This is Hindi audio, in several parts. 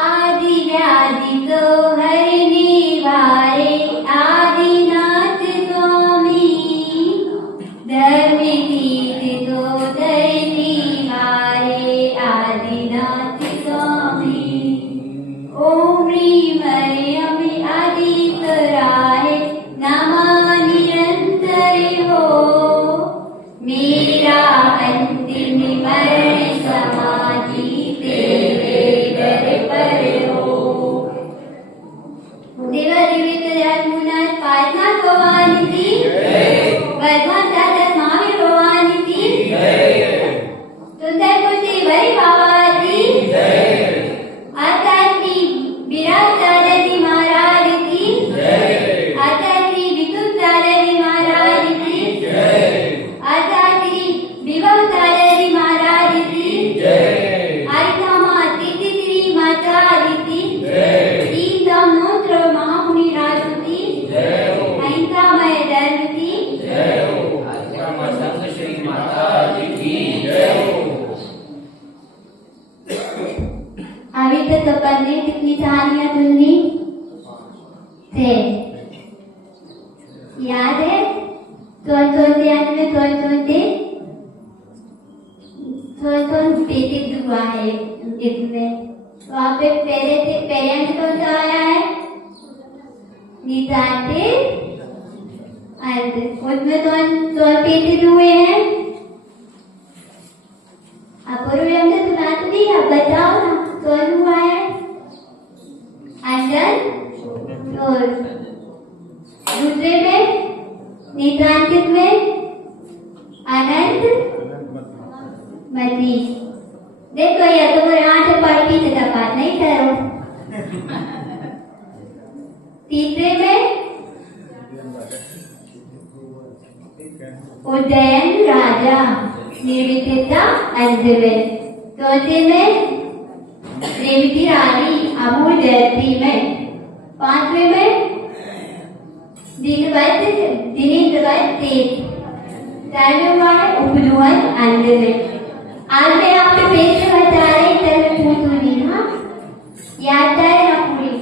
आदि व्याधि तो हरने वाले आदिनाथ स्वामी, धर्म तीर्थ तो धरने वाले आदिनाथ स्वामी। ओम ह्रीं मरियम आदि कराए नमा निरंतर हो, मेरा अंतिम मरण समाधि तेरे दर पर हो। देवा देवी कल्याण मुनाथ पार्थनाथ भगवान की वर्धमान दादा स्वामी भगवान की सुंदर कुशी भरी बाबा की आचार्य विराचार्य जी महाराज की आचार्य विद्युताचार्य जी महाराज की आचार्य विभवताचार्य जी महाराज की आज्ञा माता तिथि माताजी की तीन धाम नोत्र महामुनि राजू की अहिंसामय धर्म की श्री माताजी की अभी तक अपन ने कितनी कहानियां सुनी थे, याद है? सोन याद में सोन पेटी दुआ है इसमें। तो वहाँ पे पहले में कौन सा आया है? नितांते अंत। उसमें सोन पेटी हुए हैं। अपूर्व हमने सुना तो नहीं, अब बताओ ना। सोन हुआ है अंदर और दूसरे में नितांतित में अनंत मती। देखो या तो यहाँ से पढ़ती से बात नहीं करो। तीसरे में उज्जैन राजा निर्विद्यता अंत में। चौथे में रेवती रानी अमूल जयती में। पांचवे में उपजुवन अंत में। आज मैं आपके पेट से बता रही तरह पूछूंगी, हाँ याद है ना पूरी।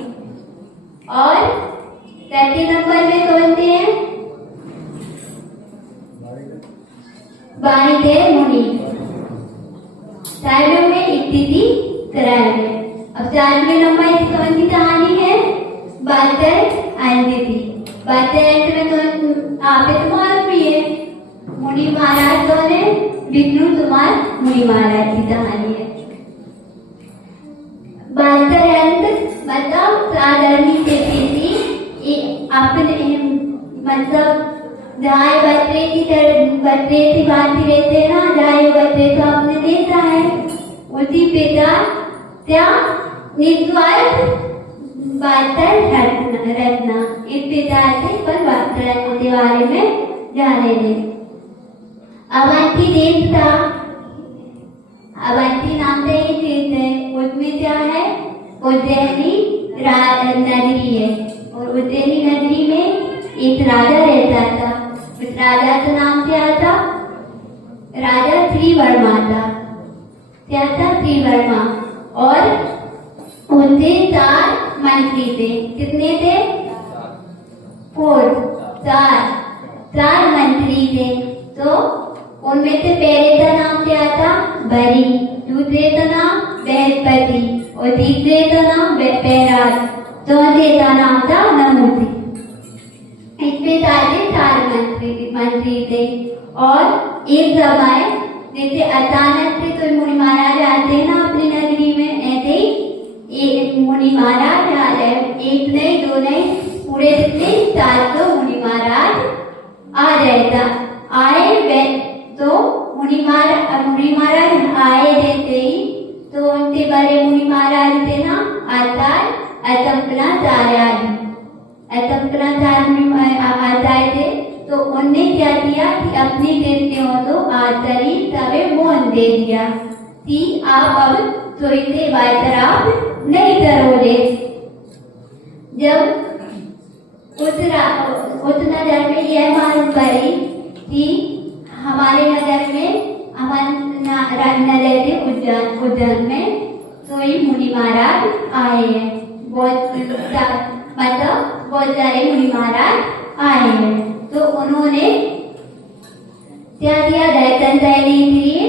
और चौथे नंबर में कौन से हैं? वाणिज्य मुनि। चारों में स्थिति कराएंगे। अब 4वें नंबर की कौन सी कहानी है? बातर अंधी। बातर में तो आप तो मालूम ही है, मुनि महाराज कौन है? विष्णु कुमार मुनि महाराज की कहानी है। बातर अंत मतलब साधरणी से अपने मतलब गाय बच्चे की तरह बच्चे की बांधी रहते ना, गाय बच्चे तो आपने देखा है, उसी पिता क्या निस्वार्थ बातर रत्ना इस पिता से पर बातर के बारे में जाने दें। अवंती देश था, अवंती नाम से ये देश है, उसमें क्या है? उज्जैनी नगरी है और उज्जैनी नगरी में एक राजा रहता था। उस राजा का नाम क्या था? राजा श्री वर्मा था। क्या था? श्री वर्मा। और उनके 4 मंत्री थे। कितने थे? 4 मंत्री थे। तो उनमें से पहले का नाम क्या था? बरी। दूसरे का नाम बृहस्पति और तीसरे का नाम बैराज। चौथे का नाम था नमूति। इसमें सारे 4 मंत्री थे। और एक समय जैसे अचानक से कोई मुनि महाराज आते हैं ना अपनी नगरी में, ऐसे ही एक मुनि महाराज आ रहे। एक नहीं, 2 नहीं, पूरे जितने 400 मुनि महाराज आ रहे था। आए तो मुनि महाराज आए जैसे ही तो उनके बड़े मुनि महाराज थे ना आचार्य अतंकनाचार्य आचार्य थे। तो उनने क्या किया कि अपने देवताओं को आचार्य तवे मोहन दे दिया कि आप अब चोरी से वार्तालाप नहीं करोगे। जब उस नजर में यह मालूम पड़ी कि हमारे नजर में हमारे नजर थे उज्जैन में, तो तो ये मुनि महाराज आए हैं। बहुत सारे मुनि महाराज आए हैं। तो उन्होंने क्या किया, दर्शन करने के लिए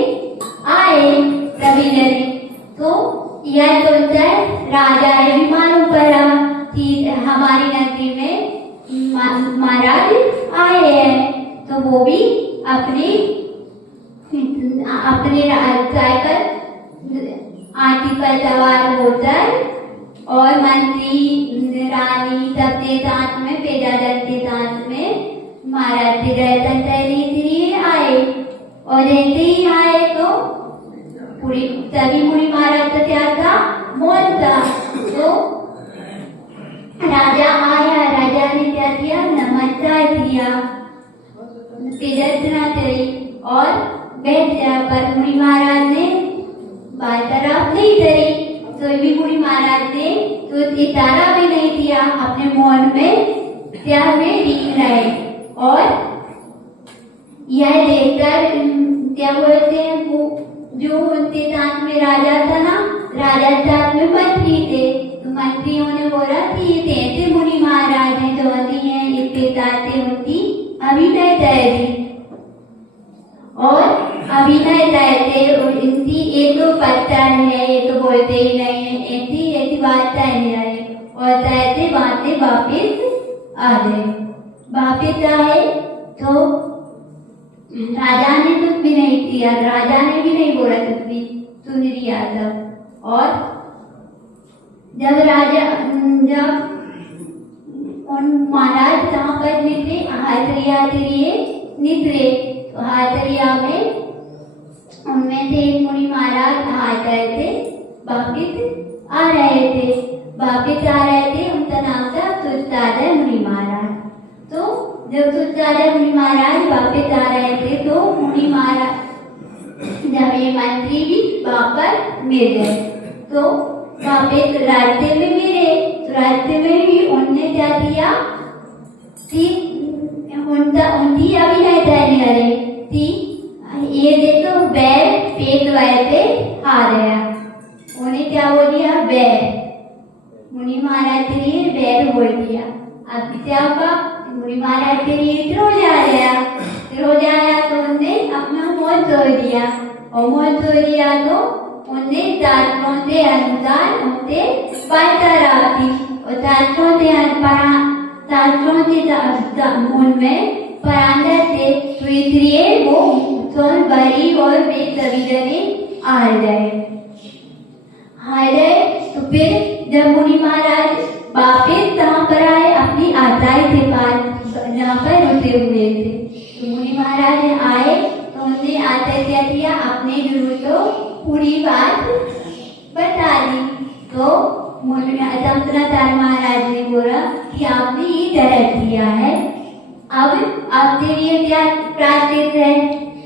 आए सभी जने। तो यह सुनकर राजा ने भी मालूम पड़ा कि हमारी नगरी में महाराज आए हैं। तो वो भी अपने साइकिल हाथी पर सवार होकर और मंत्री रानी सबके साथ में, पेजादल के साथ में महाराज के दर्शन करने के लिए आए। और जैसे ही आए तो पूरी सभी मुनि महाराज का क्या था, मौन था। तो राजा आया, राजा ने क्या किया, नमस्कार किया, तिरस्ना करी और बैठ गया। पर मुनि महाराज ने वार्तालाप नहीं करी। तो भी मुनि महाराज ने तो इशारा भी नहीं किया, अपने मौन में क्या में लीन रहे। और यह देखकर क्या बोलते हैं, वो जो उनके साथ में राजा था ना, राजा साथ में मंत्री थे। तो मंत्रियों ने बोला कि ये कैसे मुनि महाराज हैं जो अभी हैं, इसके साथ उनकी अभिनय करेगी। और अभिनय करते इनकी एक तो पत्थर है, ये तो बोलते ही नहीं है, ऐसी ऐसी बात नहीं आई। और कहते बातें वापिस आ गए। वापिस आए तो राजा ने कुछ भी नहीं किया, राजा ने भी नहीं बोला कुछ भी, सुन लिया सब। और जब महाराज कहाँ पर निकले, हाथरिया के लिए निकले। तो हाथरिया में उनमें से एक मुनि महाराज हाथ रहे थे, वापिस आ रहे थे। उनका नाम था सुचार्य मुनि महाराज। तो जब सुचार्य मुनि महाराज वापिस आ रहे थे तो मुनि महाराज जब ये मंत्री भी वहां पर मिल गए। तो वापिस रास्ते में मिले। तो रास्ते में भी उनने क्या किया कि उनकी अभिनय करने लगे कि ये देखो बैल पेट रहे थे, हार गया। उन्हें क्या बोल दिया, बैल। मुनि महाराज के लिए बैल बोल दिया। अब क्या हुआ, मुनि महाराज के लिए रोज आया तो उनने अपना मौत तोड़ दिया। और मौत तोड़ दिया तो उनने शास्त्रों के अनुसार उनसे वार्तालाप की। और शास्त्रों के उनमें परांडर थे। तो इसलिए वो सोन बड़ी और वे सभी जने हार गए। तो फिर जब मुनि महाराज वापिस कहाँ पर आए, अपनी आचार्य के पास जहाँ पर रुके हुए थे। तो मुनि महाराज आए तो उन्होंने आचार्य क्या किया, अपने गुरु को पूरी बात बता दी। तो शंकराचार्य महाराज ने बोला कि आपने ये गलत किया है, अब आपके लिए क्या प्रायश्चित है।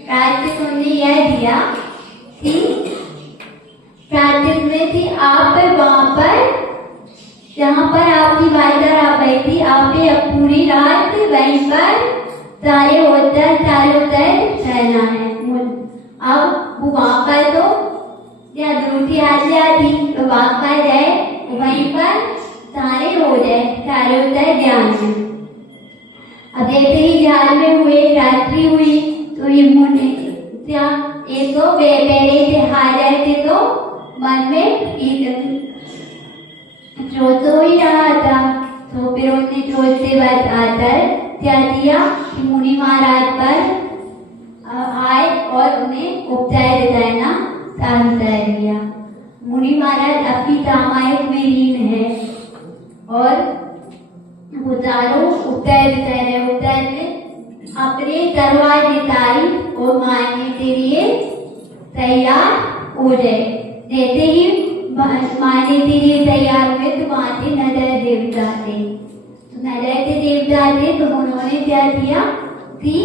प्रायश्चित उन्होंने यह दिया कि प्रायश्चित में थी आप वहां पर जहाँ पर आपकी वार्तालाप हुई थी, आप पूरी रात वहीं पर सारे होटल रहना है। अब वहां पर तो या दूसरी आज्ञा थी, तो वहां पर गए, वहीं पर सारे हो जाए, सारे होटल ध्यान में। अब जैसे ही ध्यान में हुए, रात्रि हुई, तो ये मुनि क्या एक तो पहले से हार रहे थे, तो मन में जो ही रहा था। तो फिर उसने जोर से बताकर क्या किया कि मुनि महाराज पर आए और उन्हें उपचार दिलाना चालू कर दिया। मुनि महाराज अपनी सामायिक में लीन है और वो चारों उपचार में अपने तलवार दिखाई और मारने के लिए तैयार हो गए। जैसे ही मारने के लिए तैयार हुए तो वहां से नजर देवता थे। तो नजर के देवता थे, तो उन्होंने क्या किया कि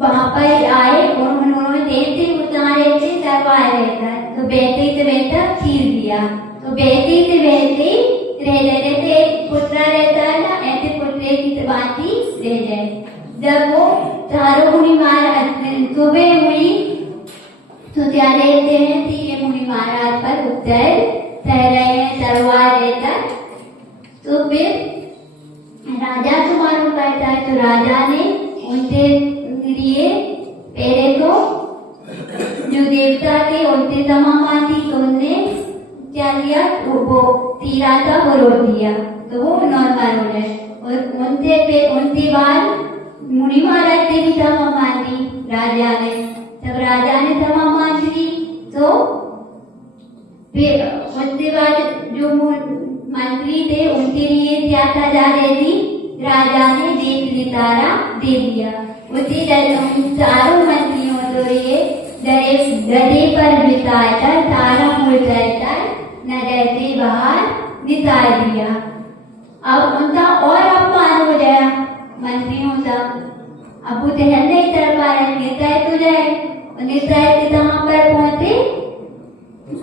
वहां पर आए और उन्होंने जैसे उतारे थे तलवार रहता, तो बैठे से बैठा चीर दिया। तो बैठे से बैठे रह गए थे, एक पुतला रहता है ना, ऐसे पुतले की बाती रह गए। जब वो चारों मुनि महाराज सुबह हुई तो क्या देखते हैं कि ये मुनि महाराज पर उपचय सह रहे हैं तलवार लेकर। तो फिर राजा को मालूम पड़ता है, तो राजा ने उनके लिए पहले तो जो देवता थे उनसे क्षमा मांगी, तो उनने क्या किया, वो तीरा था वो रोक दिया, तो वो नॉर्मल हो गए। और उनके बाद मुनि महाराज ने भी क्षमा मांगी राजा ने। जब राजा ने क्षमा मांग ली तो फिर उसके बाद जो मंत्री थे उनके लिए क्या सजा दे दी, राजा ने देश नितारा दे दिया। उसी चारों मंत्रियों को ये गधे पर बिठाकर सारा मुरझाकर नगर से बाहर निकाल दिया। अब उनका और अपमान हो गया मंत्रियों का। अब वो टहल नहीं कर पा रहे, निकाय तो जाए, निकाय के कहाँ पर पहुंचे,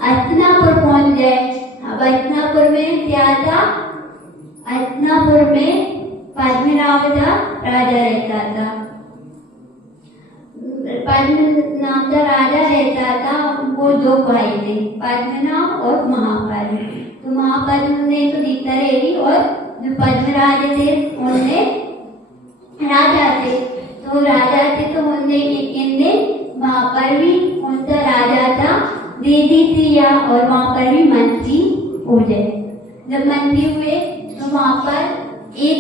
हस्तिनापुर पहुंच गए। अब हस्तिनापुर में क्या था, हस्तिनापुर में पद्मनाभ का राजा रहता था। पद्मनाभ का राजा रहता था, वो दो भाई थे, पद्मनाभ और महापद्म। तो महापद्म ने तो दीक्षा ले ली और जो पद्मराज थे उनने राजा थे, तो राजा थे तो उनने इनने वहां पर भी उनका राजा था दे दी थी या, और वहां पर भी मंत्री हो गए। जब मंत्री हुए तो वहां पर एक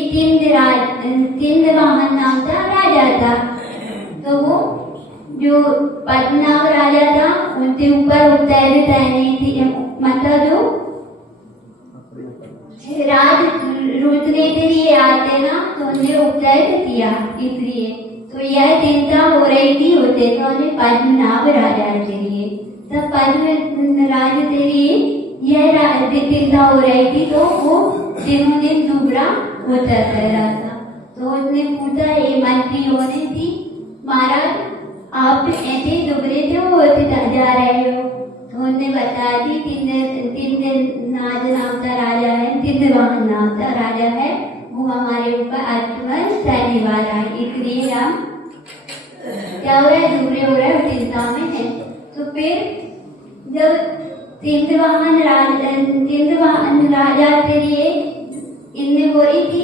तिंद्रवाहन नाम का राजा था। तो वो जो पद्मनाभ राजा था उनके ऊपर उत्तरायणी तैनी थी, मतलब जो राज रुचने के लिए आते ना, तो उन्हें उपलब्ध किया। इसलिए तो यह चिंता हो रही थी होते तो उन्हें पद्मनाभ राजा के लिए, तब पद्म राज के लिए यह चिंता हो रही थी, तो वो दिनों दिन दुबरा होता चल रहा था। तो उसने पूछा, ये मंत्रियों ने थी, महाराज आप ऐसे दुबरे जो होते जा रहे हो? तो उन्होंने बता दी, तिंद्रनाथ नाम का राजा है, तिंद्रवाहन नाम का राजा है, वो हमारे ऊपर आक्रमण करने वाला है, इसलिए हम क्या हो रहा है, दुबरे हो रहे हैं, चिंता में है। तो फिर जब तिंद्रवाहन राजा के लिए इनने बोली थी,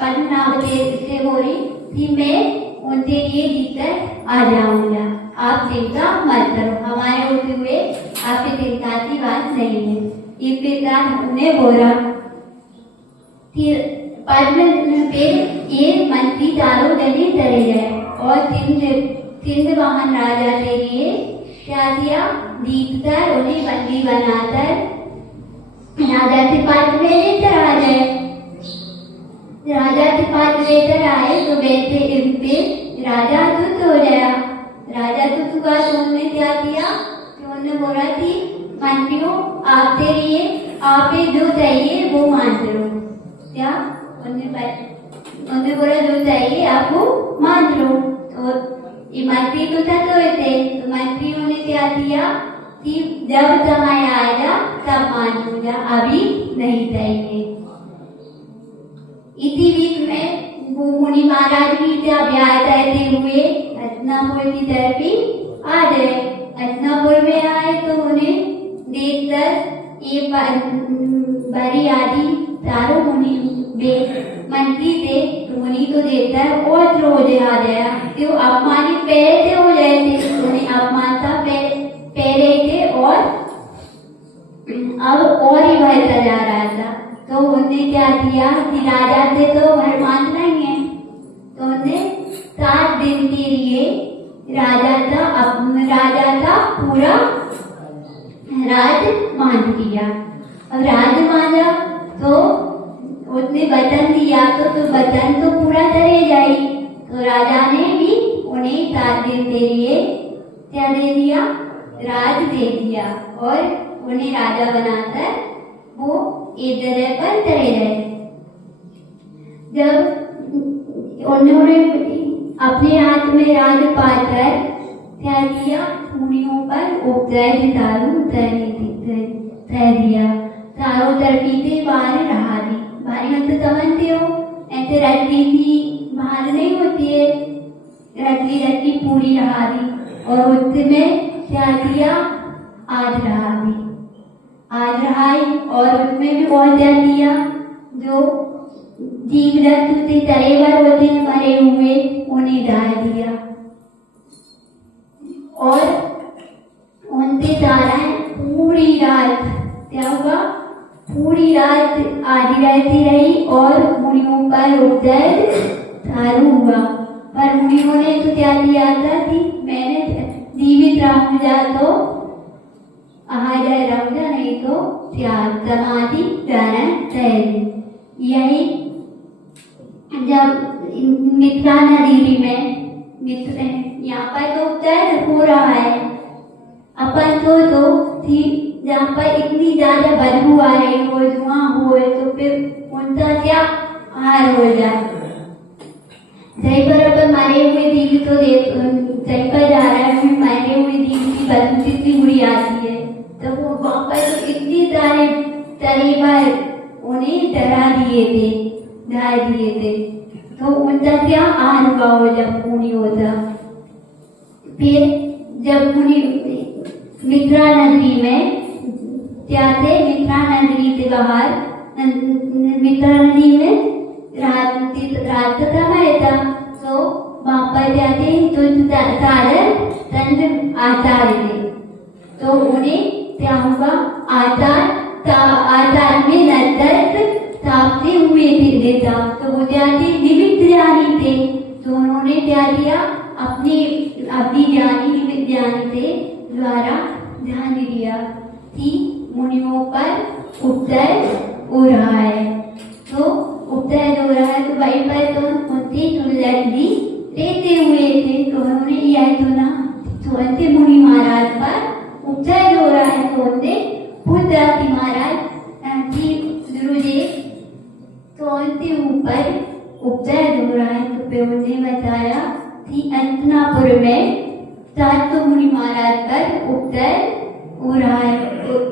पद्मनाभ से बोली कि मैं उनके लिए जीकर आ जाऊंगा, आप चिंता मत करो, हमारे होते हुए आपकी चिंता की बात नहीं है। इस प्रकार हमने बोला कि पद्म पे ये मंत्री चारों जने चले गए और तिंद्रवाहन राजा के लिए क्या किया, जीतकर उन्हें बंदी बनाकर राजा के पास में लेकर आ गए। राजा के पास लेकर आए तो बैठे इन पे राजा तुत हो गया। राजा तुत हुआ तो उन्होंने क्या किया कि उन्होंने बोला कि मंत्रियों आपके लिए आप जो चाहिए वो मान लो। क्या उन्होंने बोला जो चाहिए आपको मान लो। तो ये मंत्री तो थे, तो मंत्रियों ने क्या किया कि जब समय आएगा तब मान लूंगा, अभी नहीं चाहिए। इसी बीच में वो मुनि महाराज भी क्या ब्याह करते हुए हस्तिनापुर की तरफ भी आ गए। हस्तिनापुर में आए तो उन्हें देखकर ये बड़ी आदि चारों मुनि मंत्री थे, तो मुनि को देखकर और क्रोध आ गया, क्यों अपमानित पहले से हो गए थे, उन्हें अपमान था पहले थे और अब और ही बढ़ता जा रहा था। तो उन्होंने क्या किया कि राजा से तो भर मान नहीं है, तो उन्होंने 7 दिन के लिए राजा का पूरा राजमान किया। अब राजमाना तो उसने वचन दिया तो वचन तो पूरा करे जाए। तो राजा ने भी उन्हें 7 दिन के लिए क्या दे दिया, राज दे दिया और उन्हें राजा बनाकर वो एक जगह पर चले गए। जब उन्होंने अपने हाथ में राज पाकर क्या किया, मुनियों पर उपद्रव चारों तह दिया, चारों तरफी से बाहर रहा दी। बाहरी मतलब समझते हो, ऐसे रटली भी बाहर नहीं होती है, रटली पूरी रहा दी। और उसमें क्या किया, आज रहा भी, आज रहा है। और उसमें भी और क्या दिया, जो जीव जंतु से तरेवर होते हैं मरे हुए, उन्हें डाल दिया। और उनसे ताराएं पूरी रात, क्या हुआ, पूरी रात आधी रहती रही और मुनियों पर उपद्रव चालू हुआ। पर मुनियों ने तो क्या किया था कि मैंने जीवित रहूंगा तो आहार रहूंगा, नहीं तो त्याग समाधि धारण करेगी। यही जब मिथिला नदी में यहाँ पर तो उपद्रव हो रहा है, अपन तो थी जहाँ पर इतनी ज्यादा बदबू आ रही हो, धुआं हो, तो फिर उनका क्या हाल हो जाए। सही पर अपन मरे हुए जीव तो सही पर जा रहा है, फिर मरे हुए जीव की बदबू कितनी बुरी आती है, तो वो वहाँ पर तो इतनी सारे तरीबर उन्हें डरा दिए थे, ढाल दिए थे, तो उनका क्या हाल हुआ हो जब मुनि होता। फिर जब मुनि मिथिला नगरी में क्या थे, मिथिला नगरी से बाहर, मिथिला नगरी में रात का समय था, तो वहाँ पर जाते तो सारे संत आचार्य थे, तो उन्हें क्या हुआ, आचार में नजर साफते हुए देता, तो वो जाते निमित्त ज्ञानी थे, तो उन्होंने क्या किया, अपनी ज्ञानी निमित्त ज्ञानी से द्वारा ध्यान दिया कि मुनियों पर उपद्रव हो रहा है। तो उपद्रव हो रहा है, तो वहीं पर तो उनसे तुलसी रहते हुए थे, तो उन्होंने यह सुना, तो उनसे मुनि महाराज पर उपद्रव हो रहा है, तो उनसे पूछा कि महाराज की गुरुदेव, तो उनसे ऊपर उपद्रव हो रहा है, तो फिर उन्होंने बताया कि हस्तिनापुर में 700 मुनि महाराज पर उपद्रव हो रहा है।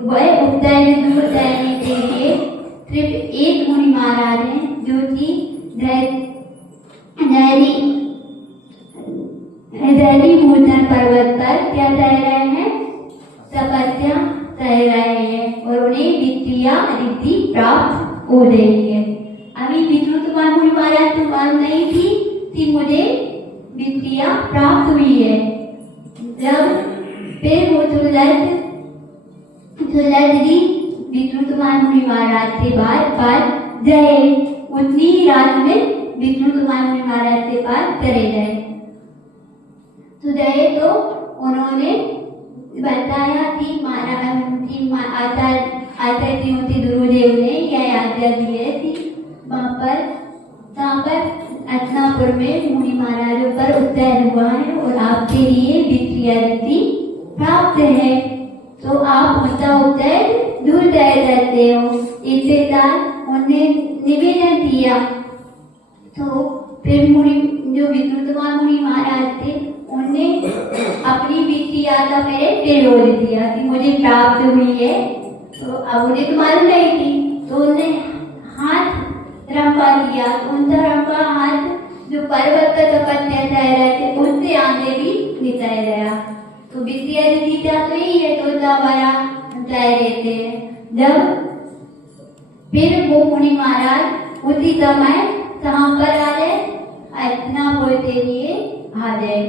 वह उपद्रव दूर करने के लिए सिर्फ एक मुनि महाराज है, जो कि दैवी भूषण पर्वत पर क्या कह रहे हैं, तपस्या कर रहे हैं, और उन्हें विद्या रिद्धि प्राप्त हो रही है। अभी विष्णु कुमार मुनि महाराज को मालूम नहीं थी कि मुझे विद्या प्राप्त हुई है। जब फिर वो तुलसी विष्णु कुमार मुनि महाराज के बाद गए, उतनी ही रात में विष्णु कुमार मुनि महाराज के पास चले गए। तो गए तो उन्होंने बताया कि आचार्य गुरुदेव ने यह आज्ञा दी है कि वहाँ पर हस्तिनापुर में मुनि महाराजों पर उपद्रव हुआ है और आपके लिए विद्या रिद्धि प्राप्त है, तो आप उनका उपद्रव दूर कर सकते हो। इस प्रकार उन्हें निवेदन किया। तो फिर मुनि जो विष्णु कुमार मुनि महाराज थे, उन्होंने अपनी विद्या का मेरे प्रयोग दिया कि मुझे प्राप्त हुई है। तो अब उन्हें तो मालूम नहीं थी, तो उन्हें हाथ रंपा दिया, तो उनका रंपा हाथ जो पर्वत पर तपस्या कर रहे थे उससे आगे भी निकल गया। तो विद्या रिद्धि तो यही है, तो बड़ा कह देते हैं। जब फिर वो मुनि महाराज उसी समय कहाँ पर आ गए, हस्तिनापुर के लिए आ गए।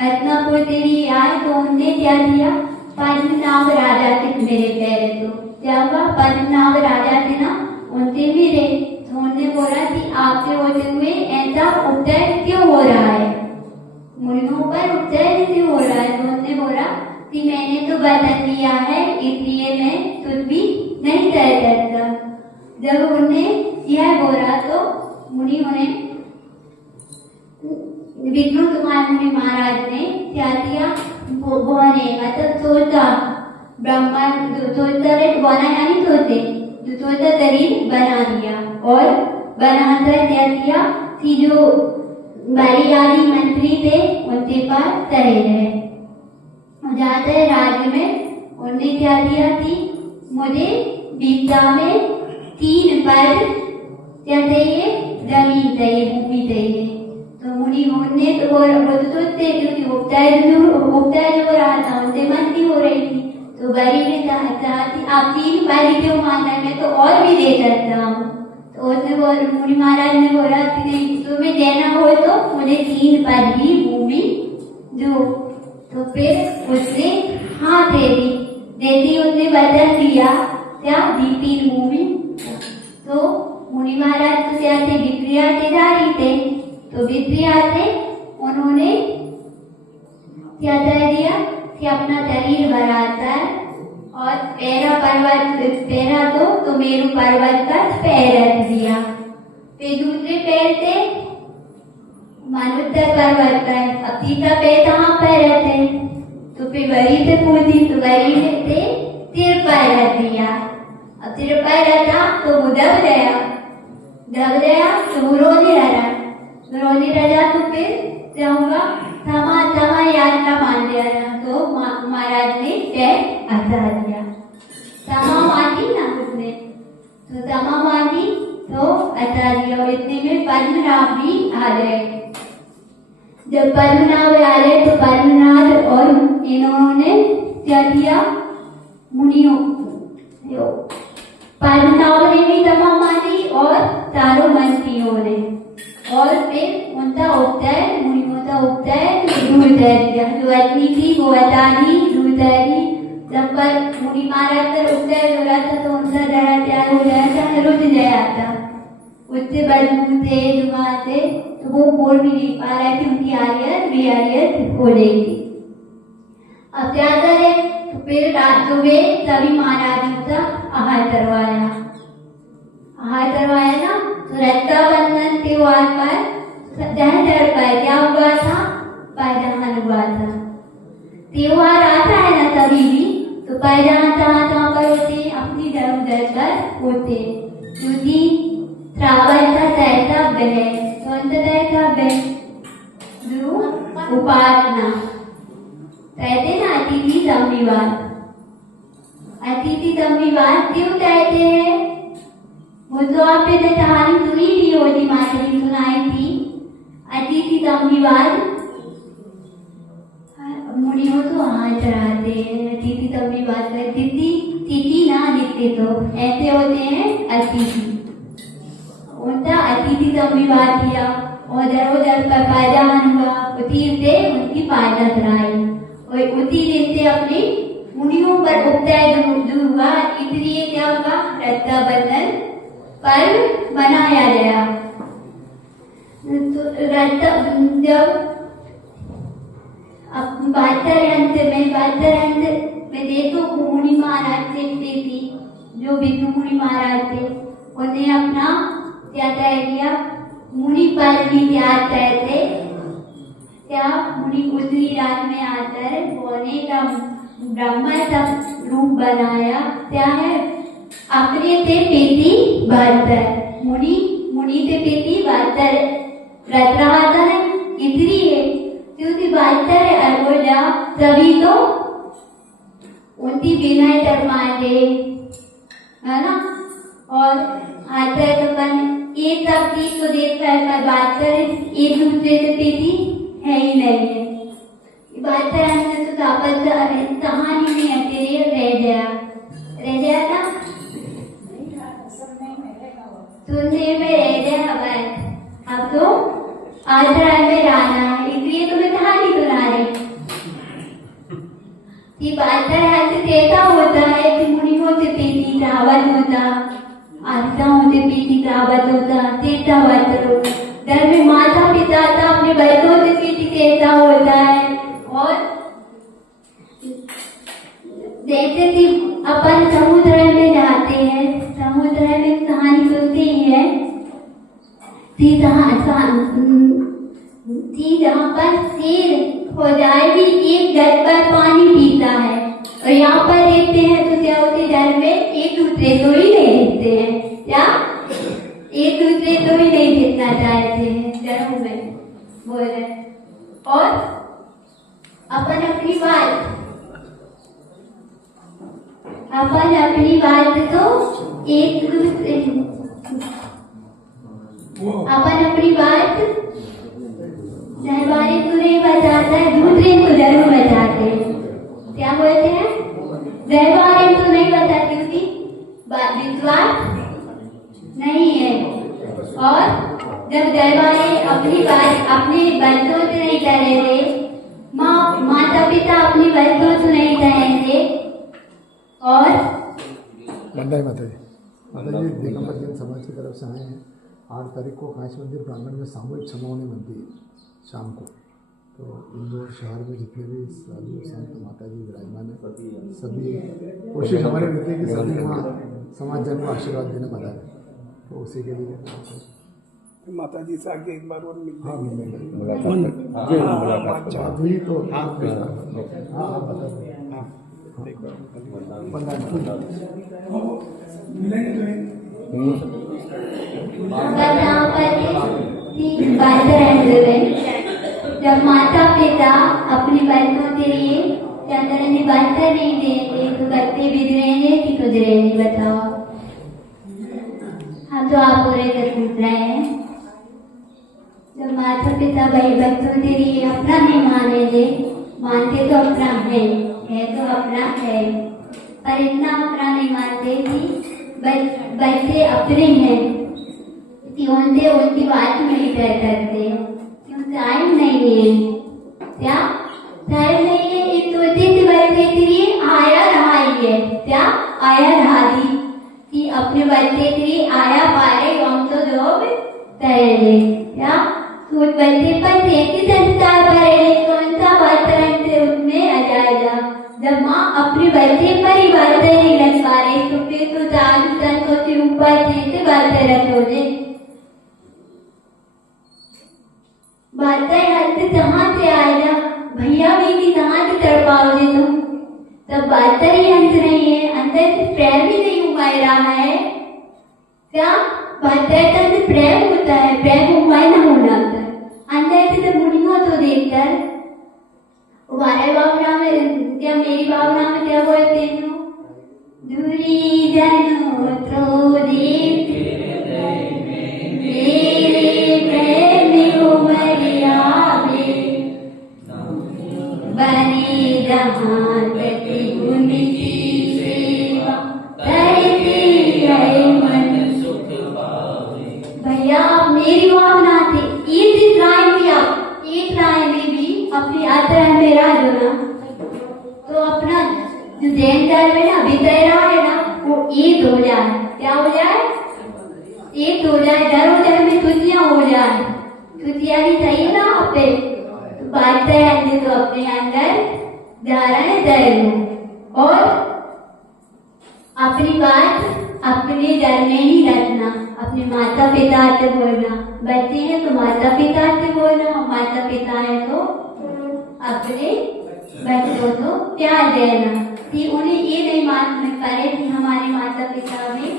हस्तिनापुर के लिए आए तो उनने क्या किया, पद्मनाभ राजा से मेरे पहले तो क्या हुआ, पद्मनाभ राजा से ना उनसे मिले, तो उन्होंने बोला कि आपके होते हुए ऐसा उपद्रव क्यों हो रहा है, मुनियों पर उपद्रव क्यों हो रहा है। तो उन्होंने बोला कि मैंने तो वचन दिया है, इसलिए मैं कुछ भी नहीं कर सकता। जब उन्होंने यह बोला तो मुनियों ने, विष्णु कुमार मुनि महाराज ने क्या किया, मतलब सोचा, ब्रह्मा सोचता बना यानी सोचे, जो सोचा शरीर बना दिया, और बनाकर क्या किया कि जो बड़ी आदि मंत्री थे उनके पास चले गए। जाते राज्य में उन्होंने क्या किया कि मुझे विद्या में 3 पद क्या चाहिए, जमीन चाहिए, भूमि चाहिए। तो मुनि ने तो वो सोचते, क्योंकि उपचार हो रहा था, उनसे मन की हो रही थी, तो बरी ने कहा आप 3 बरी क्यों मांग रहे, मैं तो और भी दे सकता हूँ। तो उसने मुनि महाराज ने बोला कि नहीं, तुम्हें देना हो तो मुझे 3 बरी भूमि दो। तो फिर उसने हाँ दे दी, देती उसने वचन दिया, क्या दी 3 भूमि। तो मुनि महाराज तो क्या थे, विक्रिया के धारी थे, तो विक्रिया से उन्होंने क्या कर दिया कि अपना शरीर बढ़ाता है और पैरा तो मेरु पर्वत का पैर रख दिया। फिर दूसरे पैर से मानवता पर्वत का, अब तीसरा पैर कहाँ पर रहते, तो फिर बरी से पूछी, तो बरी से सिर पर रख दिया। अब सिर पर रखा तो वो दब गया तो वो रोने लगा, तो फिर क्या हुआ, क्षमा याचना मान लिया। तो महाराज ने पैर हटा दिया, क्षमा मांगी ना उसने, तो क्षमा मांगी तो हटा दिया। इतने में पद्मनाभ भी आ गए। जब पद्मनाभ आ गए तो पद्मनाभ और इन्होंने क्या किया, मुनियों पद्मनाभ ने भी क्षमा मांगी और चारों मंत्रियों ने, और फिर उनका उपचय, मुनियों का उपचय दूर कर दिया। जो अग्नि थी वो हटा दी, दूर कर दी। जब पर मुनि महाराज का उपचय हो रहा था तो उनका जरा प्यार हो गया था, रुक गया था, उससे बदबू से जुबान से, तो वो बोल भी नहीं पा रहा कि उनकी आयत हो जाएगी। अब क्या करे, तो फिर रात में सभी महाराजों का आहार करवाया ना। तो रक्षाबंधन त्योहार पर क्या हुआ था, पैजान हुआ था। त्योहार आता है ना कभी भी, तो पैजान कहाँ पर होते, अपनी दर पर होते, क्योंकि श्रावण का दैतव्य है। कौन सा दैतव्य, उपासना कहते ना, अतिथि संविवाद क्यों कहते हैं, वो तो आपने कहानी सुनी भी होगी, माता जी सुनाई थी। अतिथि संविवाद, मुनियों तो हाथ चढ़ाते हैं, अतिथि संविवाद का तिथि ना लिखते तो ऐसे होते हैं अतिथि। उनका अतिथि संविवाद किया और दरोदर पर पैजान हुआ, उसी से उनकी पायदा चढ़ाई और उसी दिन से अपने मुनियों पर उपचय दूर हुआ। इसलिए क्या हुआ, रक्षाबंधन पर्व मनाया गया। तो जब बादर में देखो मुनि महाराज थी, जो विष्णु मुनि महाराज थे, उन्हें अपना क्या तय किया, मुनि पद भी त्याग करते, क्या मुनि उसी रात में आकर सोने का ब्रह्मा का रूप बनाया, क्या है, अपने से पेटी बांधकर, मुनि से पेटी बांधकर रख रहा था, इसलिए क्योंकि बांधकर अरोजा सभी तो उनकी विनय कर पाएंगे, है ना। और आता है तो एक सब चीज को देख कर बात कर, एक दूसरे से पेटी है ही नहीं है, बात कर तो आपस कहानी में अकेले रह गया था, सुनने में रह गया बस। अब तो आश्रम में रहना है, इसलिए तुम्हें कहानी सुना रही कि बादशाह से कैसा होता है कि मुनियों से पेटी रावत होता, आशाओं से पेटी रावत होता, कैसा होता घर में माता पिता था, अपने बच्चों से पेटी कैसा होता है। और जैसे कि अपन समुद्र में जाते हैं, समुद्र में कहानी सुनते ही है कि जहाँ पर शेर हो जाए भी एक जग पर पानी पीता है, और यहाँ पर देखते हैं तो क्या होते घर में एक दूसरे को ही नहीं देखते हैं, क्या एक दूसरे को ही नहीं देखना चाहते हैं घरों में बोल रहे। और अपन अपनी बात तो एक दूसरे, अपन अपनी बात दरबारे को नहीं बताता है, दूसरे को जरूर बताते हैं। क्या बोलते हैं, व्यवहार तो नहीं बताती होती, विश्वास नहीं है। और जब व्यवहार अपनी बात अपने बच्चों से नहीं करेंगे, माता पिता अपनी बच्चों से नहीं करेंगे। और बंदाई माता जी दिगंबर जैन समाज की तरफ से आए हैं। 8 तारीख को काशी मंदिर प्रांगण में सामूहिक क्षमा होने बनती है शाम को। तो इंदौर शहर में जितने भी साधु संत माता जी विराजमान है, सभी कोशिश हमारी रहती है कि सभी वहाँ समाज जन को आशीर्वाद देने पधारें। तो उसी के लिए माता जी से आगे एक बार और मिल हाँ मिलेंगे मुलाकात अभी तो हाँ बता दें जब माता पिता अपने बच्चों के लिए चंद्र बस्तर नहीं देंगे तो बच्चे बिगड़ेंगे कि सुधरेंगे, बताओ। हम तो आप पूरे से पूछ रहे हैं। जब माता पिता भाई बच्चों के लिए अपना नहीं मानेंगे, मानते तो अपना है तो अपना है, पर इतना अपना नहीं मानते कि बच्चे अपने हैं कि उनकी बात नहीं कर सकते। टाइम नहीं है, क्या टाइम नहीं है। एक तो दिन बच्चे के लिए आया रहा ही है, क्या आया रहा दी कि अपने बच्चे के लिए आया पारे हम तो जॉब करेंगे, क्या तो बच्चे पर कैसे संस्कार करेंगे, कौन सा वातावरण से उसमें आ जाएगा। जब माँ अपने बच्चे पर ही बातें नहीं रख पा रही तो फिर तो साधु संतों के ऊपर कैसे बातें रखोगे। बातें हद कहाँ से आएगा, भैया भी कहाँ से कर पाओगे तुम। तब बातें ही अंत नहीं है, अंदर से प्रेम ही नहीं उमाय रहा है, क्या बातें तक प्रेम होता है, प्रेम उमाय ना होना होता है। अंदर से तो मुनियों तो देखकर हमारे भावना में क्या मेरी भावना में क्या बोलते हैं, दूरी जनों तो देख बने जहाँ तक उनकी सेवा करती है मन सुख पावे। भैया आप मेरी भावना थे, इस राय में भी अपनी यात्रा में रह दो ना, तो अपना जो जैन धर्म है ना भीतर रहा है ना वो एक हो जाए, क्या हो जाए, एक हो जाए, धर्म में तुझियाँ हो जाए, तुझियाँ भी चाहिए ना अपने बात है तो अपने अंदर धारण कर और अपनी बात अपने घर में ही रखना, अपने माता पिता से बोलना। बच्चे हैं तो माता पिता से बोलना, माता पिता है तो अपने बच्चों को प्यार देना कि उन्हें ये नहीं मानना करे कि हमारे माता पिता में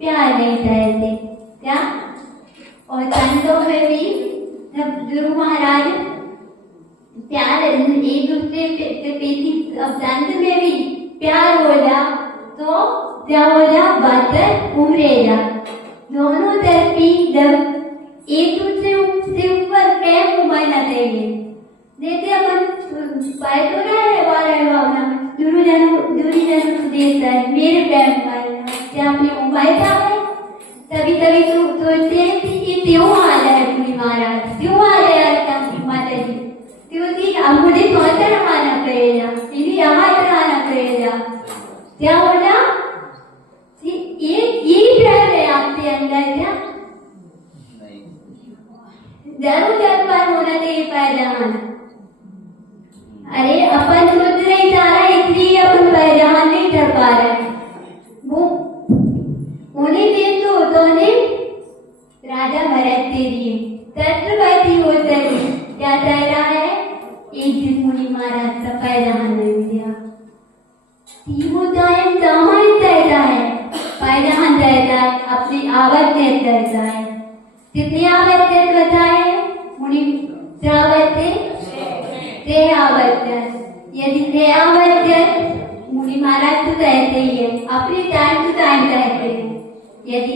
प्यार नहीं करते, क्या। और संतों में भी जब गुरु महाराज प्यार एक दूसरे के प्रति संत में भी प्यार हो जा तो क्या हो जा बात उमरेगा। दोनों तरफी जब एक दूसरे से ऊपर प्रेम उमरना चाहिए। जैसे अपन पैसों रहे भावना में दूरी जनों को देता है मेरे प्रेम उमरना, क्या अपनी उम्र था है। तभी तो सोचते हैं कि ये क्यों आ जाए पूरी महाराज, क्यों आ जाए माता जी, क्योंकि अब मुझे कौन सा रहाना पड़ेगा, इन्हें यहाँ रहाना पड़ेगा, क्या होना ये प्रेम है आपके अंदर, क्या जरूर पर होना चाहिए पैजहान। अरे अपन सोच नहीं जा रहा इसलिए अपन पैजहान नहीं कर पा रहे, वो उन्हें दे तो राजा भरत के लिए छत्रपति हो सके, क्या चाह रहा है, एक दिन मुनि महाराज का पैजहान नहीं दिया। तीनों टाइम सामान रहता है, पैजहान रहता है, अपनी आवश्यक रहता है। कितनी आवश्यक बताए मुनि से आवश्यक, यदि से आवश्यक मुनि महाराज तो कहते ही है, अपने टाइम टू टाइम कहते हैं। यदि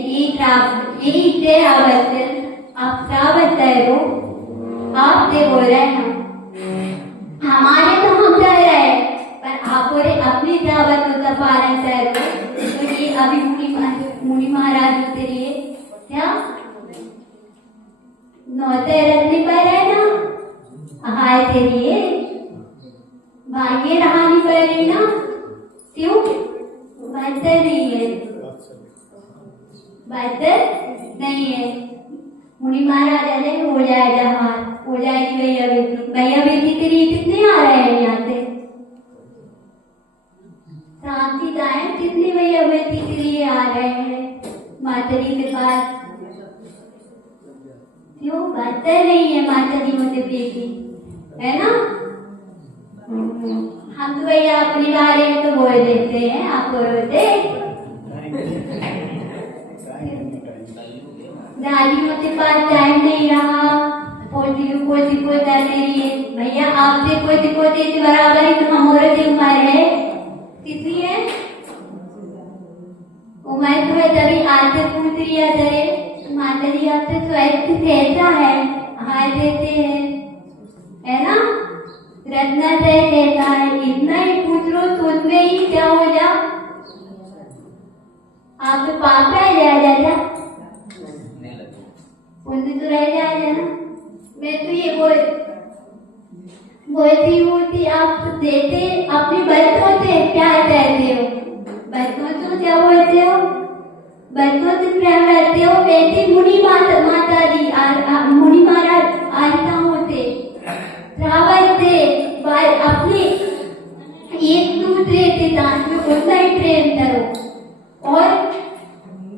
यही से आवश्यक आप सावध करो, आपसे बोल रहे हैं, हमारे तो हम कह रहे हैं पर आपको मोरे अपने दावत होता पारण करो तो ये अभी मुनि महाराज उतरिए क्या नौते रखने पर है ना हाय तेरिए भाग्य रहानी पड़ रही ना क्यों बहतर नहीं है बहतर नहीं है मुनि महाराज अरे हो जाएगा हार हो जाएगी भैया बेटी तेरी कितने आ रहे हैं यहाँ से शांति दाएं कितने भैया बेटी के लिए आ रहे हैं मातरी के पास क्यों बहतर नहीं है मातरी होते बेटी है ना हम तो भैया अपने बारे में तो बोल देते हैं आप रोते दादियों के पास टाइम नहीं रहा पोतियों को डर रही है भैया आपसे पोती के बराबर ही तो हमारे की उम्र है कितनी है उम्र तो है तभी आते पूछ रही है डरे माता जी आपसे स्वास्थ्य कैसा है हाय देते हैं है ना रत्ना से कहता है इतना ही पूछ लो सोच में ही क्या हो जा आप तो पाप रह जाएगा पुण्य तो रह जाएगा ना मैं तो ये बोलती हूँ कि आप देते अपने बच्चों से प्यार करते हो बच्चों से क्या बोलते हो बच्चों से प्यार करते हो बेटी मुनि माता जी मुनि महाराज आस्था होते रावण से अपने एक दूसरे से उतना ही प्रेम करो और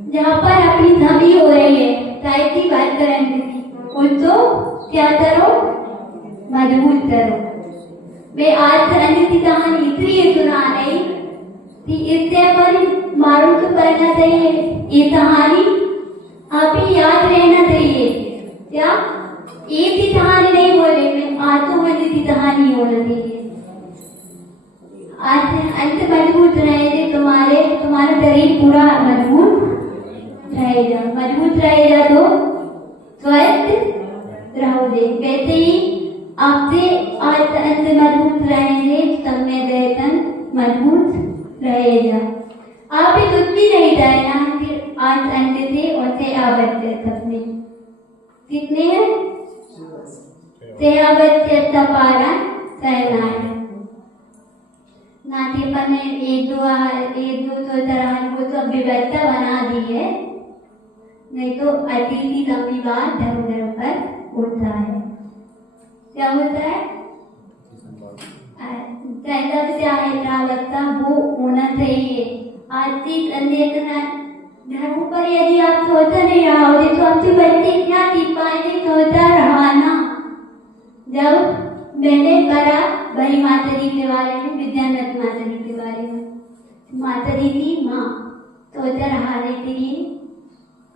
जहाँ पर अपनी धमी हो रही है ताई की बात करेंगे उनको क्या करो मजबूत करो मैं आज अन्य की कहानी इसलिए सुना रही कि इससे पर मालूम तो करना चाहिए ये कहानी आप ही याद रहना चाहिए क्या एक ही कहानी नहीं बोले आंखों में की कहानी होना चाहिए आज अंत मजबूत रहेंगे तुम्हारा शरीर पूरा मजबूत रहेगा तो स्वस्थ रहोगे वैसे ही आपसे आज अंत मजबूत रहेंगे सब में वेतन मजबूत रहेगा आप भी कुछ भी नहीं रहना फिर आज अंत से उनसे आबद्ध सपने कितने हैं तेरावत पारण करना है नातीपन ने एक दो तरह वो सब व्यवस्था बना दी है नहीं तो अतिथि का विवाह धर्म पर उठता है क्या होता है क्या है रावत्ता वो होना चाहिए आर्थिक धर्म पर यदि आप सोचा नहीं रहा हो तो आपसे बच्चे क्या सीख पाएंगे सोचा रहा ना जब मैंने पढ़ा बड़ी माता जी के बारे में विद्यानंद माता जी के बारे में माता जी की माँ सोचा रहा रहती थी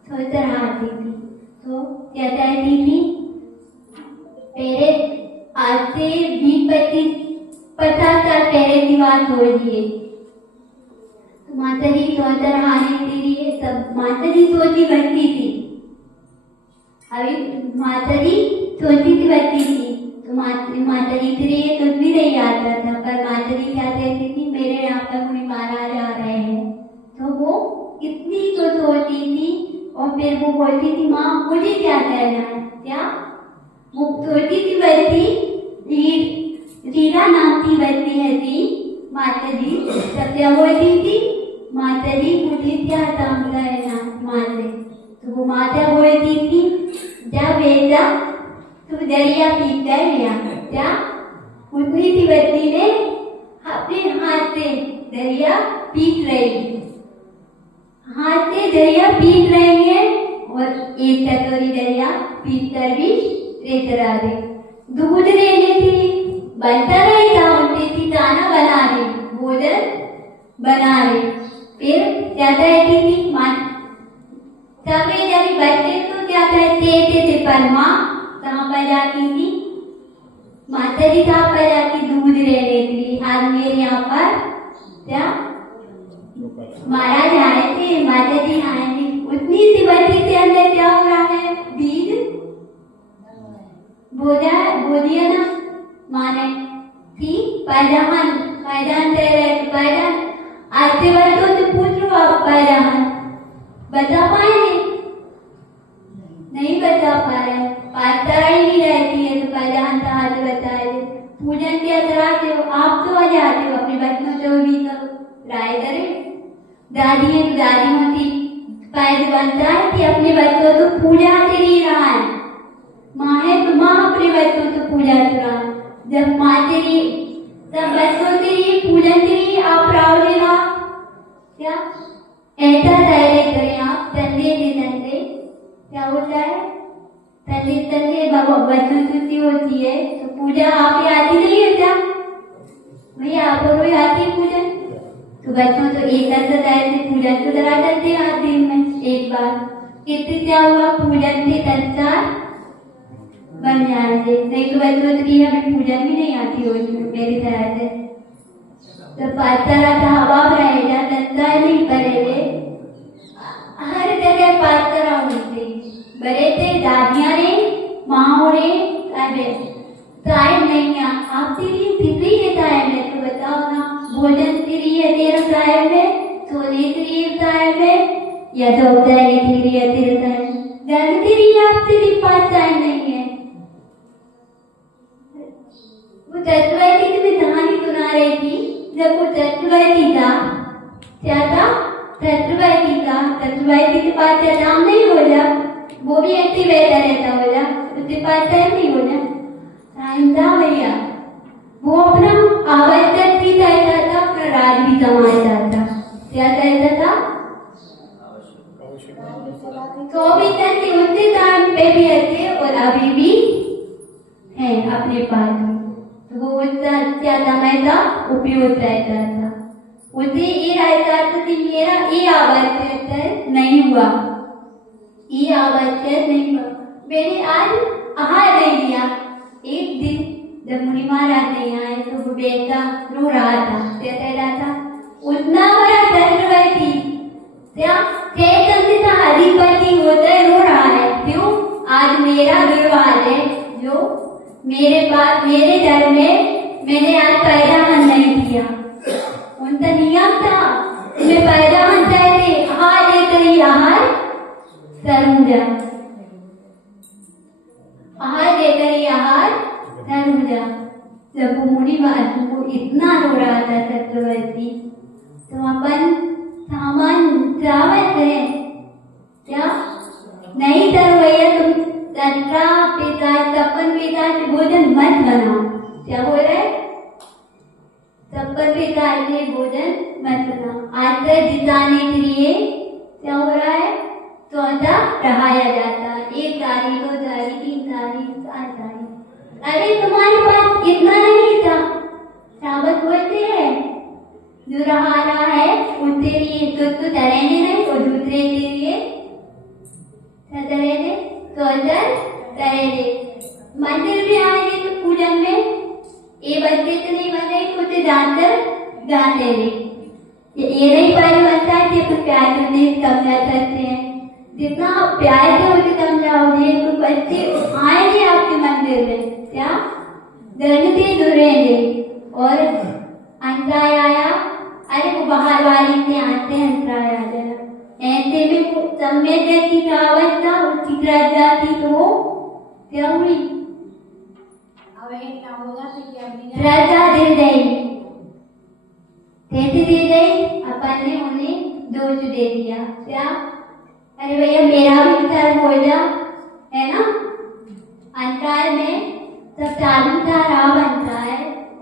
सोचा रहाती थी तो क्या चाहती थी पहले आज से 20-50 साल पहले की बात हो रही है माता जी सोचा रहाने के लिए सब माता जी सोची बनती थी अभी माता जी सोची थी बनती थी तो माता जी के लिए कुछ भी नहीं आता था पर माता जी क्या कहती थी मेरे यहाँ पर मुनि महाराज आ रहे हैं तो वो इतनी तो सोचती थी और फिर वो बोलती थी माँ मुझे क्या कहना है क्या वो सोचती थी बच्ची रीरा नाम की बच्ची है थी माता जी तब क्या बोलती थी माता जी मुझे क्या काम करना माँ से तो वो माता बोलती थी जा बेटा तू दरिया पी कर लिया क्या उतनी थी बच्ची ने अपने हाथ से दरिया पीट रही हाथ से दरिया पीट रही है और एक कटोरी दरिया पीट कर भी रेतरा दे दूध लेने थी बनता नहीं था उनकी थी दाना बना रही भोजन बना रही फिर क्या कहती थी माँ सभी जब बच्चे तो क्या कहते थे पर माँ कहाँ पर जाती थी माता जी कहाँ पर जाती दूध लेने थी आज मेरे यहाँ पर क्या महाराज आए थे माता जी आए थे उतनी सी बच्ची के अंदर क्या हो रहा है बीज बोलिया ना माने थी पर पायदान दे रहे तो पायदान आते बच्चों से पूछ लो आप पायदान बता पाएंगे? नहीं बता पा रहे, पाठशाला ही नहीं रहती है तो पायदान का हाथ बता रहे। पूजन क्या कराते हो आप? तो आ जाते हो अपने बच्चों से भी तो राय करें। दादी है तो दादी होती पायद बनता है कि अपने बच्चों को पूजा से नहीं रहा है। माँ है तो माँ अपने बच्चों को पूजा से रहा है। जब माँ तेरी तब बच्चों के लिए पूजन के लिए आप राव देना क्या ऐसा तैयारी करें आप तंदे से तंदे क्या होता है तंदे तंदे बच्चों से होती है तो पूजा आप आती नहीं है क्या भैया आप रोज आती है पूजन तो बच्चों तो एक तरह से पूजन तो करा देते हैं आप दिन में एक बार कितने क्या हुआ पूजन के संस्कार बन जाएंगे। नहीं तो बच्चों की हमें पूजन भी नहीं आती होगी मेरी तरह से तो पाठशाला का अभाव रहेगा संस्कार नहीं करेंगे। हर जगह पाठशाला होती बड़े थे दादियां ने माँ ने टाइम नहीं है आपके लिए कितनी है टाइम है तो बताओ ना भोजन के लिए तेरा टाइम है सोने के लिए टाइम है या दोपहर के लिए तेरा टाइम जन्म के लिए आपके लिए पास टाइम नहीं है। वो चतुर्थी की मैं कहानी सुना रही थी जब वो चतुर्थी था क्या था चतुर्थी के पास नाम नहीं बोला वो भी ऐसे बैठा रहता बोला उसके पास टाइम नहीं बोला टाइम था भैया वो अपना आवश्यक भी चाहता था अपना राज भी कमाता था क्या चाहता था 24 घंटे उतने टाइम पे भी थे और अभी भी है अपने पास तो वो उसका क्या समय का उपयोग रहता था उसे ये रहता था कि मेरा ये आवश्यक नहीं हुआ ये आवश्यक नहीं हुआ मैंने आज आहार नहीं दिया। एक दिन जब मुनि महाराज नहीं आए तो वो बेटा रो रहा था क्या कह रहा था उतना बड़ा चक्रवर्ती क्या चैतन्य अधिपति होते रो रहा है क्यों आज मेरा विवाह है जो मेरे पास मेरे घर में मैंने आज पैदान नहीं किया उनका नियम था मैं पैदान चाहते आहार देकर ही आहार करूंगा आहार देकर ही आहार करूंगा। जब वो मुनि महाराज को इतना रो रहा था चक्रवर्ती तो अपन सामान चावल है क्या नहीं कर भैया तुम तंत्रा पिता तपन पिता से भोजन मत बनाओ क्या बोल रहे तपन पिता से भोजन मत बनाओ आज तक जिताने के लिए क्या हो रहा है तो रहाया जाता 1 तारीख 2 तारीख 3 तारीख 4 तारीख अरे तुम्हारे पास इतना नहीं था साबत बोलते हैं जो रहा है उसके लिए तो डरेंगे नहीं और दूसरे के लिए डरेंगे तो अंदर करेंगे मंदिर में आएंगे तो पूजन में ये बच्चे तो नहीं बने खुद जानकर जाते हैं ये नहीं पाए बनता है कि अपन प्यार करने समझा सकते हैं जितना आप प्यार से उसे समझाओगे तो बच्चे आएंगे आपके मंदिर में क्या धर्म से जुड़ेंगे और अंतराय आया अरे वो बाहर वाली से आते हैं अंतराय आ जाए ऐसे में वो समय व्यक्ति का अवस्था उसकी श्रद्धा थी तो वो क्या हुई श्रद्धा दे गई कैसे दे गई अपन ने उन्हें दोष दे दिया क्या अरे भैया मेरा भी कर्म हो जा है ना अंतराय में सब चालू था राह बनता है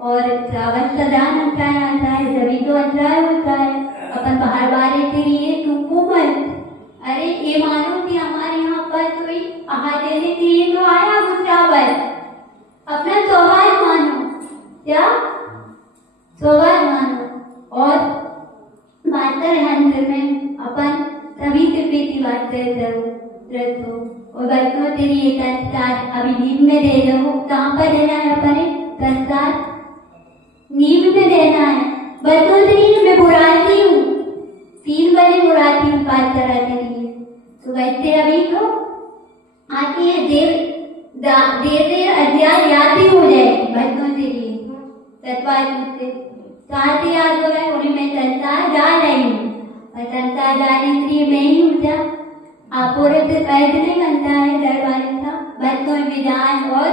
और श्रावण सदान अंतराय आता है जभी तो अंतराय होता है अपन बाहर बाहर के लिए तुमको मत अरे ये मानो कि हमारे यहाँ पर कोई आहार देने के लिए तो आया वो श्रावण अपना स्वभाव मानो क्या स्वभाव मानो और मातर हंस में अपन सभी से प्रीति बात रखो और बच्चों के लिए संस्कार अभी नींद में दे रहो कहाँ पर देना है अपने संस्कार नींद में देना है बच्चों से नहीं मैं बुलाती हूँ 3 बजे बुलाती हूँ बात कराने के लिए तो बच्चे अभी तो आती है देर अध्याय याद ही हो जाए बच्चों के लिए सत्वाय से साथ ही याद हो रहा है उन्हें मैं संसार जा रही हूँ और संसार जाने के लिए मैं ही हूँ क्या? आप औरत से पैद नहीं बनता है दरबार का बच्चों विधान और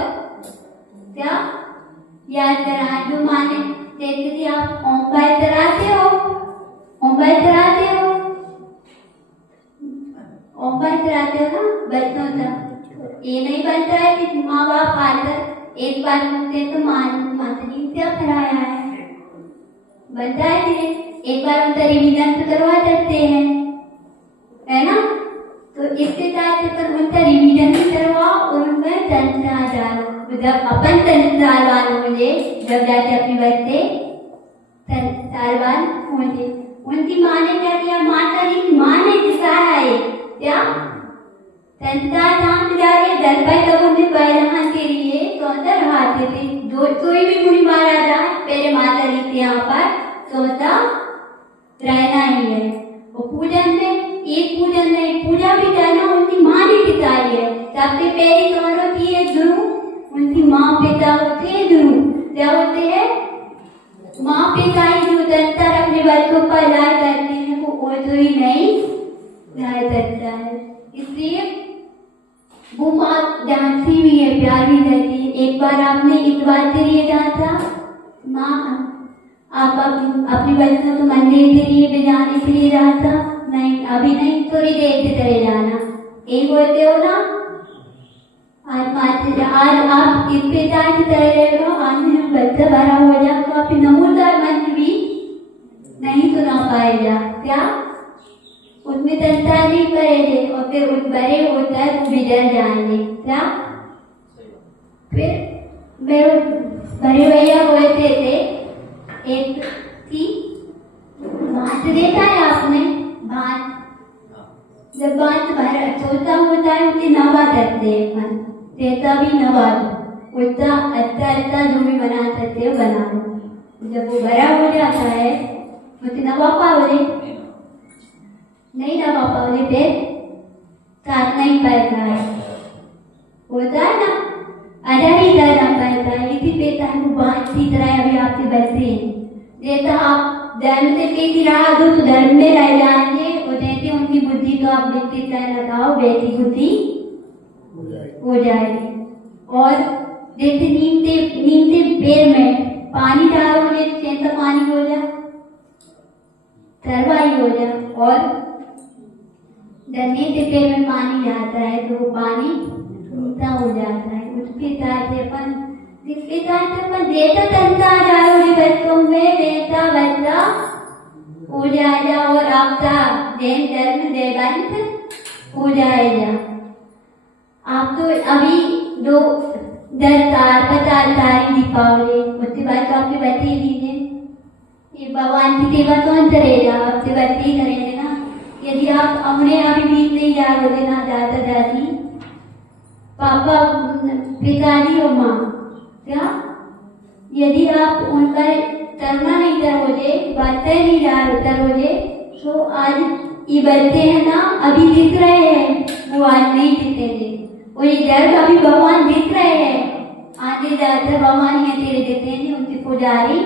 क्या याद करा जो माने जैसे कि आप ओंकार चलाते हो ना बच्चों का ये नहीं बनता है कि माँ बाप आकर एक बार पूछते तो मातरी क्या पढ़ाया है बनता है एक बार उनका रिवीजन तो करवा सकते हैं है ना? तो इसके साथ पर उनका रिवीजन भी करवाओ और उनमें संस्कार डालो जब अपन संस्कार वाले होंगे जब जाके अपने बच्चे संस्कारवान होंगे। उनकी माँ ने क्या किया? माता जी की माँ ने सिखाया है क्या? संस्कार धाम जा रहे दल पर लोगों ने पहलवान के लिए सोचा रहाते थे जो कोई भी मुनि महाराज आए पहले माता जी के यहाँ पर सोचा रहना ही है। वो पूजन में एक पूजन नहीं पूजा भी करना उनकी माँ ने सिखाई है। सबसे पहली दोनों की एक गुरु उनकी माँ पिता होते हैं गुरु क्या होते हैं? माँ पिता ही जो संस्कार अपने बच्चों पर लाए करते हैं वो तो ही नहीं लाया करता है। इसलिए वो माँ जानती भी है प्यार भी करती है। एक बार आपने इस बात के लिए जाना माँ आप अपने बच्चों को मंदिर के लिए भी जाने के लिए जाता नहीं अभी नहीं थोड़ी देर से चले जाना यही बोलते हो ना? आज आप इस पिता की तरह हो आज बच्चा भरा हो जाए तो आप नमूदार मंत्र भी नहीं सुना पाएगा क्या? उसमें संस्कार नहीं करेंगे और फिर उस बड़े होकर बिगड़ जाएंगे क्या? फिर मेरे बड़े भैया बोलते थे एक की भात देखा है आपने? भात जब भात भरा छोटा होता है उसे नवा करते हैं देता भी नवा दो उसका अच्छा जो भी बना सकते हो बना दो। जब वो बड़ा हो जाता है उसे नवा पाओगे नहीं नवा पाओगे फिर साथ नहीं पैसा है होता है ना अदा ही करना पड़ता है। इसी पेता है वो बात की तरह अभी आपके बच्चे हैं जैसा आप धर्म से किसी राह दो तो धर्म में रह जाएंगे और जैसे उनकी बुद्धि को आप विकसित कर लगाओ वैसी बुद्धि हो जाएगी। और जैसे नीम से पेड़ में पानी डालोगे तो पानी हो जाए तरवाई हो जाए और नीम के पेड़ में पानी जाता है तो वो पानी मीठा हो जाता है। उसके साथ अपन जिसके साथ अपन जैसा संस्कार डालोगे बच्चों में वैसा बच्चा हो जाएगा और आपका जैन धर्म देवंत हो जाएगा। आप तो अभी 50 साल दीपावली उसके बाद तो आपके बच्चे ही दीजिए ये भगवान की सेवा कौन करेगा? आपसे बच्चे ही करेंगे ना। यदि आप अपने अभी बीच नहीं जाओगे ना दादा दादी पापा पिताजी और माँ क्या यदि आप उनका करना नहीं करोगे बातें नहीं करोगे तो आज ये बच्चे हैं ना अभी दिख रहे हैं वो आज नहीं दिखेंगे और ये जड़ अभी भगवान दिख रहे हैं आगे जाकर भगवान ये तेरे देते हैं उनकी पुजारी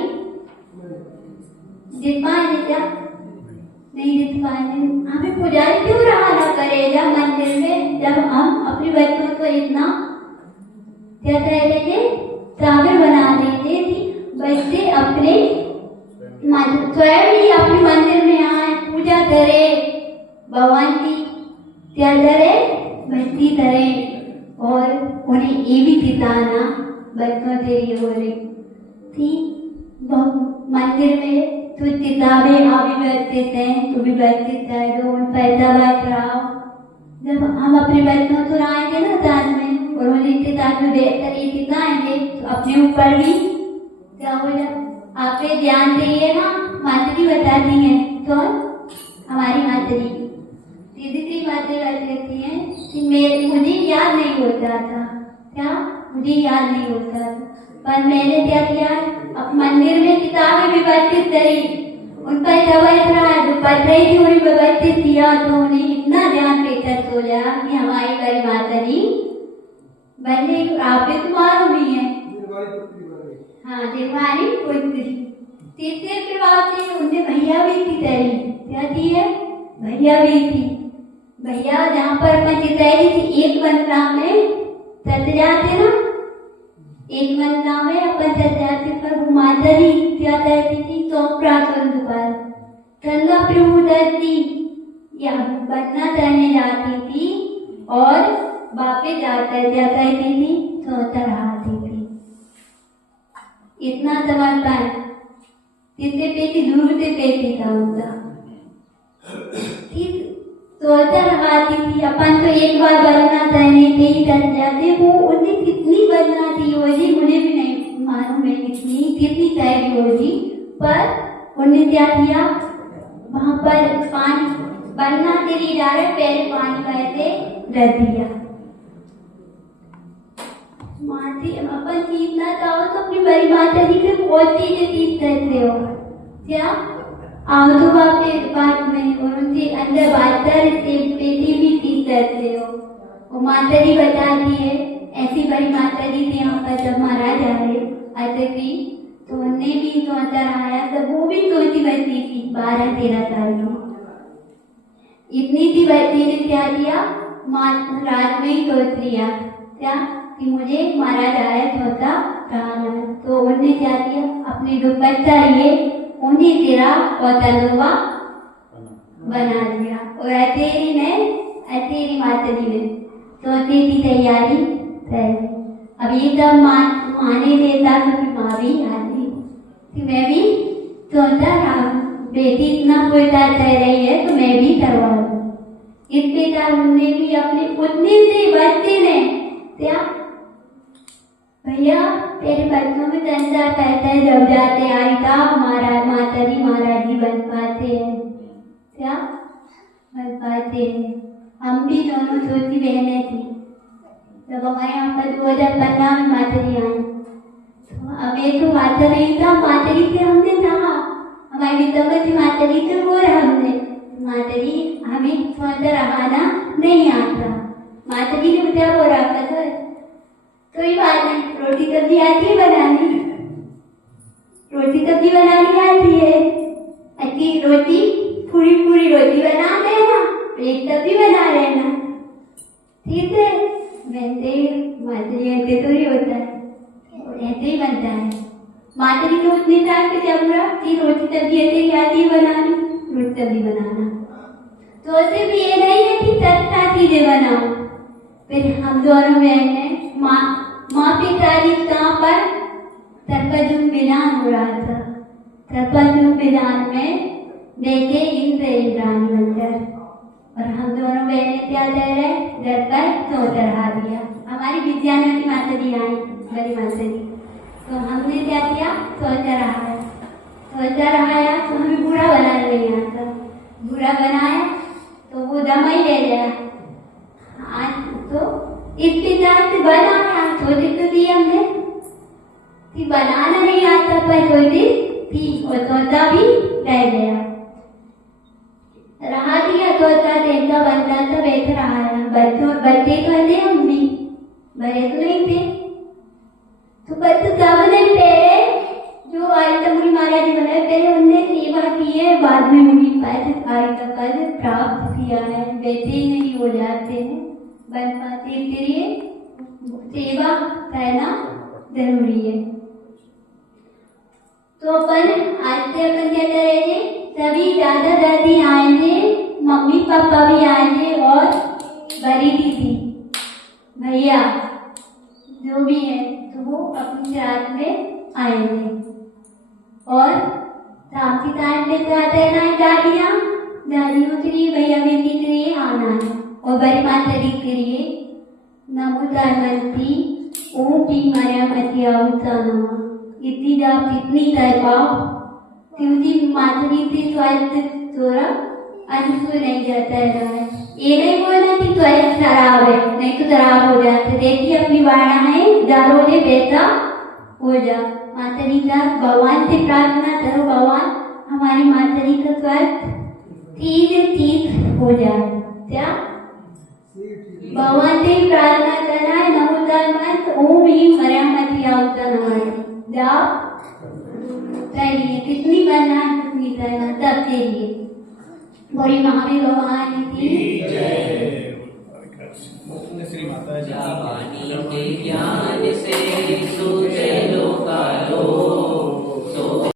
जित पाएंगे क्या? नहीं जित पाएंगे। हमें पुजारी क्यों रहा करेगा मंदिर में जब हम अपने बच्चों को इतना क्या कह देंगे काबिल बना देंगे कि बच्चे अपने स्वयं ही अपने मंदिर में आए पूजा करे भगवान की क्या करे भक्ति करे और उन्हें ये भी सिखाना बच्चों से ये बोले ठीक मंदिर में तो किताबें अभी व्यवस्थित हैं तो भी व्यवस्थित कर दो उन पैसा कराओ। जब हम अपने बच्चों को आएंगे ना साथ में और उन्हें इसके साथ में बेहतर ये सिखाएंगे तो अपने ऊपर भी क्या हो जाए आप पे ध्यान देंगे ना। माताजी बताती हैं तो हमारी माताजी सीधी सी बातें कर देती हैं कि मुझे याद नहीं होता था क्या मुझे याद नहीं होता था पर मैंने क्या किया अब मंदिर में किताबें भी व्यवस्थित करी उन पर दवाई रहा जो पढ़ रही थी उन्हें व्यवस्थित किया तो उन्हें इतना ध्यान बेहतर हो जाए कि हमारी बड़ी माताजी बनने आप भी तुम्हारो भी है हाँ देवानी पुत्री तीसरे प्रभाव से उनने भैया भी थी तैरी। क्या थी है? भैया भी थी। भैया जहाँ पर मैं चितैरी थी, एक बंदना में चल जाते ना, एक बंदना में अपन चल जाते, पर वो माता जी क्या कहती थी, तो प्रातः दोपहर गंगा प्रभु दर्दी या बंदना चढ़ने जाती थी और वापस जाकर क्या कहती थी, सोता रहती थी। इतना समर्पण जिससे पेटी दूर से पेटी था उनका, सोता रहती थी। अपन तो एक बार बंदना चढ़ने के ही चल जाते, वो उन्हें कितनी बंदना थी होगी, मुझे भी नहीं मालूम है कितनी तैयारी होगी, पर उन्हें क्या किया, वहां पर पानी बनना तेरी जा रहा, पहले पानी का ऐसे रख दिया। माती अपन सीखना चाहो तो अपनी बड़ी माता जी से बहुत चीजें सीख सकते हो। क्या आओ तो आपके पास में और उनसे अंदर बातचीत से पेटी भी सीख सकते हो। वो माता जी बताती है, ऐसी बड़ी माता जी थे यहाँ पर जब महाराज आए आते थी, तो उन्हें भी तो अंदर आया, तो वो भी सोची बच्ची थी 12-13 साल की। इतनी सी बच्ची ने क्या किया, रात में ही सोच लिया क्या कि मुझे महाराज आया छोटा कहना, तो उन्होंने क्या किया, अपने दुपट्टा लिए उन्हीं तेरा और तलवा बना दिया। और अतेरी माता जी ने सोची की तैयारी कर। अब ये सब माने देता क्योंकि माँ भी आती कि मैं भी सोचा रहा, बेटी इतना कोयता कह रही है तो मैं भी करवा दूं। इस बेटा उन्होंने भी अपने उतने से बच्चे ने क्या, भैया तेरे बच्चों में संसार कहता है, जब जाते आई था माता जी महाराज जी बन पाते हैं, क्या बन पाते हैं। हम भी दोनों छोटी बहनें थी, जब हमारे यहाँ पर 2015 में माता जी आई, तो हमें तो आता नहीं था, माता जी से हमने कहा, हमारी विद्यापति माता जी से बोला हमने, माता जी हमें थोड़ा रहाना नहीं आता। माता जी ने क्या बोला, कोई बात नहीं, रोटी सब्जी आती है बनानी, रोटी सब्जी बनानी आती है, अच्छी रोटी पूरी रोटी बना देना, एक सब्जी बना लेना, ठीक है। वैसे माता जी ऐसे तो ही होता है, ऐसे ही बनता है। माता जी ने उतने टाइम पे क्या बोला कि रोटी सब्जी ऐसे ही आती है बनानी, रोटी सब्जी बनाना। तो सिर्फ ये नहीं है कि सस्ता चीजें बनाओ। फिर हम दोनों बहनें माँ पिताजी कहाँ पर सरपंच विधान हो रहा था, सरपंच विधान में देखे इंद्राणी मंदिर, और हम दोनों बहनें क्या कर रहे, घर पर सोच रहा दिया। हमारी विद्यानंदी माता जी आई, बड़ी माता जी, तो हमने क्या किया, सोचा रहा तो हमें बुरा बनाना नहीं आता, बुरा बनाया तो वो दमा ही ले गया। आज तो इसके साथ बनाया, सोचे तो थी हमने कि बनाना नहीं आता, पर सोची थी और सोचा भी रह गया, रहा दिया, सोचा देखा बनता तो बैठ रहा है। बच्चे तो थे, हम भी बड़े तो नहीं थे, तो बच्चे सब ने पहले जो आयतमुनि महाराज जी बनाए, पहले उनने सेवा की है, बाद में उनकी पद आय का पद प्राप्त किया है। वैसे ही नहीं हो जाते हैं, बन पाते, इसलिए सेवा करना जरूरी है। तो अपन आज से अपन क्या करेंगे, सभी दादा दादी आएंगे, मम्मी पापा भी आएंगे, और बड़ी दीदी भैया जो भी है, तो वो अपनी रात में आएंगे। और शाम के टाइम पे क्या करना है, दादियों के लिए, भैया बेटी के लिए आना है, और बड़ी माता जी के लिए नमोदानती ओम की मरियमती आउताना इतनी जाप कितनी कर पाओ, क्योंकि माता जी से स्वास्थ्य थोड़ा अनुकूल नहीं जाता है। ये नहीं बोलना कि स्वास्थ्य खराब है, नहीं तो खराब हो जाते। देखिए अपनी वाणा है, जारोगे बेटा हो जा। माता जी का भगवान से प्रार्थना करो, भगवान हमारी माता जी का स्वास्थ्य ठीक हो जाए। क्या भगवान से प्रार्थना करना है, नमोदानत ओम ही मरियमती आउताना जाप चाहिए। कितनी करना सबके लिए। बोली महावीर भगवान की वाणी के ज्ञान से सूझे